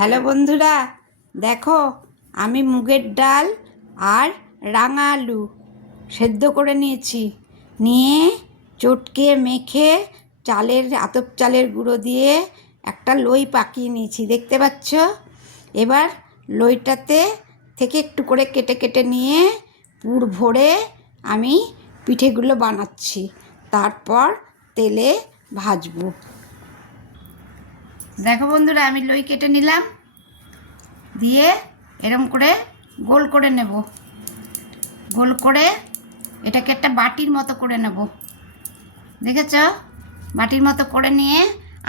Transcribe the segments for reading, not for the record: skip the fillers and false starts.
Hello বন্ধুরা, দেখো আমি মুগের ডাল আর রাঙা আলু সেদ্ধ করে নিয়েছি। নিয়ে চটকে মেখে আতপ চালের গুঁড়ো দিয়ে একটা লই পাকিয়ে নিয়েছি, দেখতে পাচ্ছ। এবার লইটাতে থেকে একটু করে কেটে কেটে নিয়ে পুর ভরে আমি পিঠেগুলো বানাচ্ছি, তারপর তেলে ভাজবো। দেখো বন্ধুরা, আমি লই কেটে নিলাম, দিয়ে এরম করে গোল করে নেব। গোল করে এটাকে একটা বাটির মতো করে নেব, দেখেছ? বাটির মতো করে নিয়ে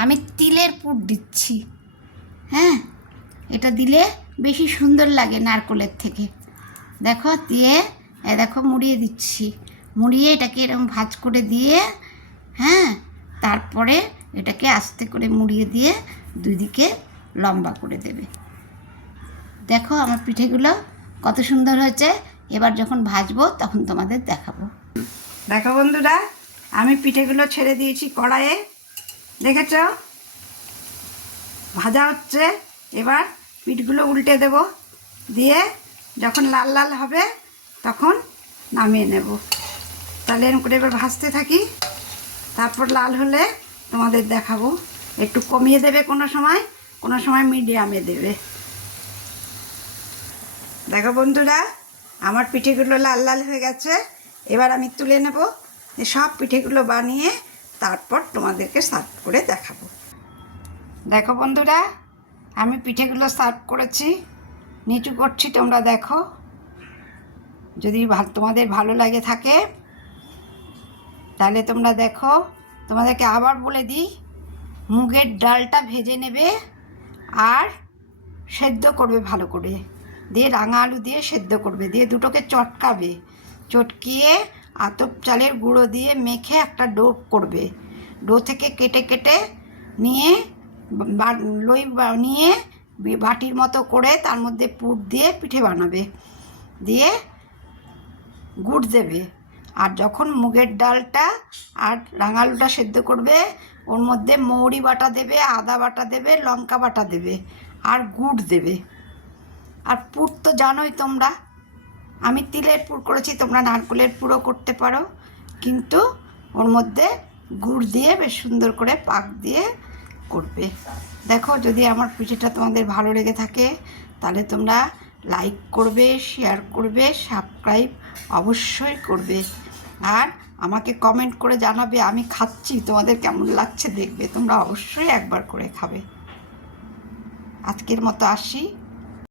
আমি তিলের পুর দিচ্ছি। হ্যাঁ, এটা দিলে বেশি সুন্দর লাগে নারকেলের থেকে। দেখো দিয়ে দেখো মুড়িয়ে দিচ্ছি। মুড়িয়ে এটাকে এরকম ভাঁজ করে দিয়ে, হ্যাঁ, তারপরে এটাকে আস্তে করে মুড়িয়ে দিয়ে দুই দিকে লম্বা করে দেবে। দেখো আমার পিঠেগুলো কত সুন্দর হয়েছে। এবার যখন ভাজবো তখন তোমাদের দেখাবো। দেখো বন্ধুরা, আমি পিঠেগুলো ছেড়ে দিয়েছি কড়াইয়ে, দেখেছ? ভাজা হচ্ছে। এবার পিঠগুলো উল্টে দেব, দিয়ে যখন লাল লাল হবে তখন নামিয়ে নেব। তাহলে এরকম করে এবার ভাজতে থাকি, তারপর লাল হলে তোমাদের দেখাবো। একটু কমিয়ে দেবে কোনো সময় মিডিয়ামে দেবে। দেখো বন্ধুরা, আমার পিঠেগুলো লাল লাল হয়ে গেছে। এবার আমি তুলে নেব। সব পিঠেগুলো বানিয়ে তারপর তোমাদেরকে সার্ভ করে দেখাবো। দেখো বন্ধুরা, আমি পিঠেগুলো সার্ভ করেছি, নিচু করছি, তোমরা দেখো। যদি তোমাদের ভালো লাগে থাকে তাহলে তোমরা দেখো। তোমাদেরকে আবার বলে দিই, মুগের ডালটা ভেজে নেবে আর সেদ্ধ করবে ভালো করে, দিয়ে রাঙা আলু দিয়ে সেদ্ধ করবে, দিয়ে দুটোকে চটকাবে। চটকিয়ে আতপ চালের গুঁড়ো দিয়ে মেখে একটা ডো করবে। ডো থেকে কেটে কেটে নিয়ে লই নিয়ে বাটির মতো করে তার মধ্যে পুর দিয়ে পিঠে বানাবে, দিয়ে গুড় দেবে। আর যখন মুগের ডালটা আর রাঙা আলুটা সেদ্ধ করবে, ওর মধ্যে মৌরি বাটা দেবে, আদা বাটা দেবে, লঙ্কা বাটা দেবে, আর গুড় দেবে। আর পুর তো জানোই তোমরা, আমি তিলের পুর করেছি, তোমরা নারকেলের পুরও করতে পারো, কিন্তু ওর মধ্যে গুড় দিয়ে বেশ সুন্দর করে পাক দিয়ে করবে। দেখো, যদি আমার পিঠেটা তোমাদের ভালো লেগে থাকে তাহলে তোমরা লাইক করবে, শেয়ার করবে, সাবস্ক্রাইব অবশ্যই করবে। আর আমাকে কমেন্ট করে জানাবে আমি খাচ্ছি, তোমাদের কেমন লাগছে দেখবে। তোমরা অবশ্যই একবার করে খাবে। আজকের মতো আসি।